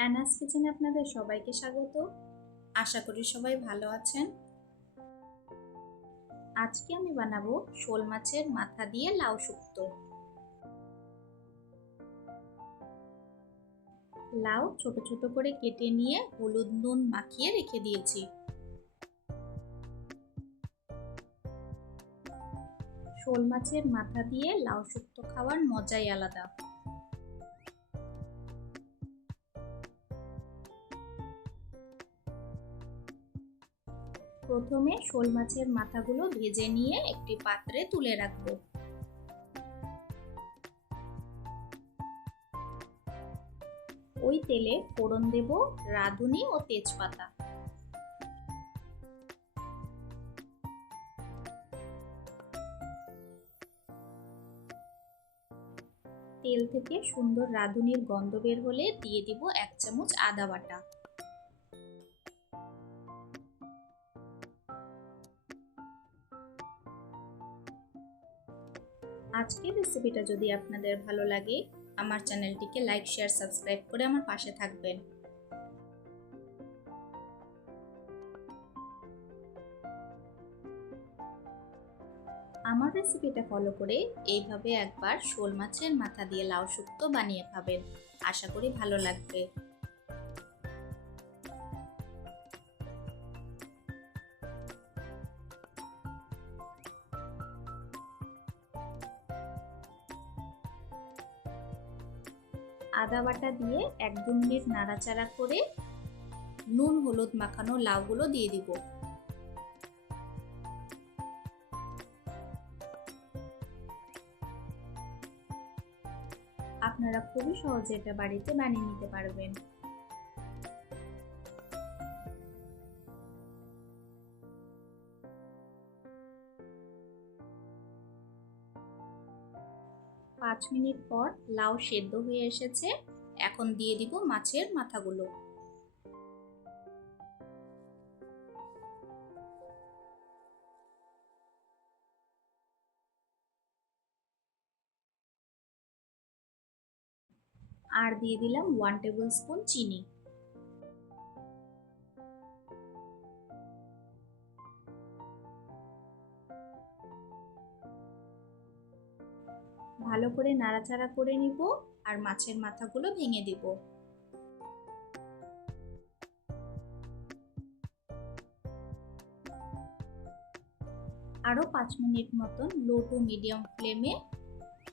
অ্যানাস কিচেনে আপনাদের সবাইকে স্বাগত। আশা করি সবাই ভালো আছেন। আজকে আমি বানাবো শোল মাছের মাথা দিয়ে লাউ শুক্তো। লাউ ছোট ছোট করে কেটে নিয়ে হলুদ নুন মাখিয়ে রেখে দিয়েছি। শোল মাছের মাথা দিয়ে লাউ শুক্তো খাওয়ার মজাই আলাদা। প্রথমে শোল মাছের মাথাগুলো ভেজে নিয়ে একটি পাত্রে তুলে রাখব। ওই তেলে ফোড়ন দেব রাঁধুনি ও তেজপাতা। তেল থেকে সুন্দর রাঁধুনির গন্ধ বের হলে দিয়ে দিব এক চামচ আদা বাটা। আজকের রেসিপিটা যদি আপনাদের ভালো লাগে, আমার চ্যানেলটিকে লাইক, শেয়ার, সাবস্ক্রাইব করে আমার পাশে থাকবেন। আমার রেসিপিটা ফলো করে এইভাবে একবার শোল মাছের মাথা দিয়ে লাউ শুক্তো বানিয়ে খাবেন। আশা করি ভালো লাগবে। আদা বাটা দিয়ে এক দু মিনিট নাড়াচাড়া করে নুন, হলুদ মাখানো লাউগুলো দিয়ে দিব। আপনারা খুবই সহজে এটা বাড়িতে বানিয়ে নিতে পারবেন। পাঁচ মিনিট পর লাউ সেদ্ধ হয়ে এসেছে। এখন দিয়ে দিব মাছের মাথাগুলো। আর দিয়ে দিলাম ওয়ান টেবিল স্পুন চিনি। ভালো করে নাড়াচাড়া করে নিব আর মাছের মাথাগুলো ভেঙে দিব। আরও পাঁচ মিনিট মতন লো টু মিডিয়াম ফ্লেমে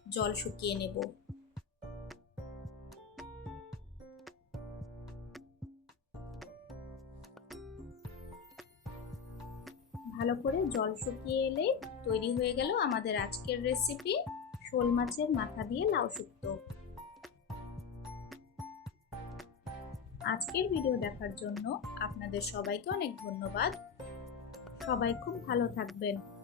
জল শুকিয়ে নেব। ভালো করে জল শুকিয়ে এলে তৈরি হয়ে গেল আমাদের আজকের রেসিপি শোল মাছের মাথা দিয়ে লাউ শুক্তো। আজকের ভিডিও দেখার জন্য আপনাদের সবাইকে অনেক ধন্যবাদ। সবাই খুব ভালো থাকবেন।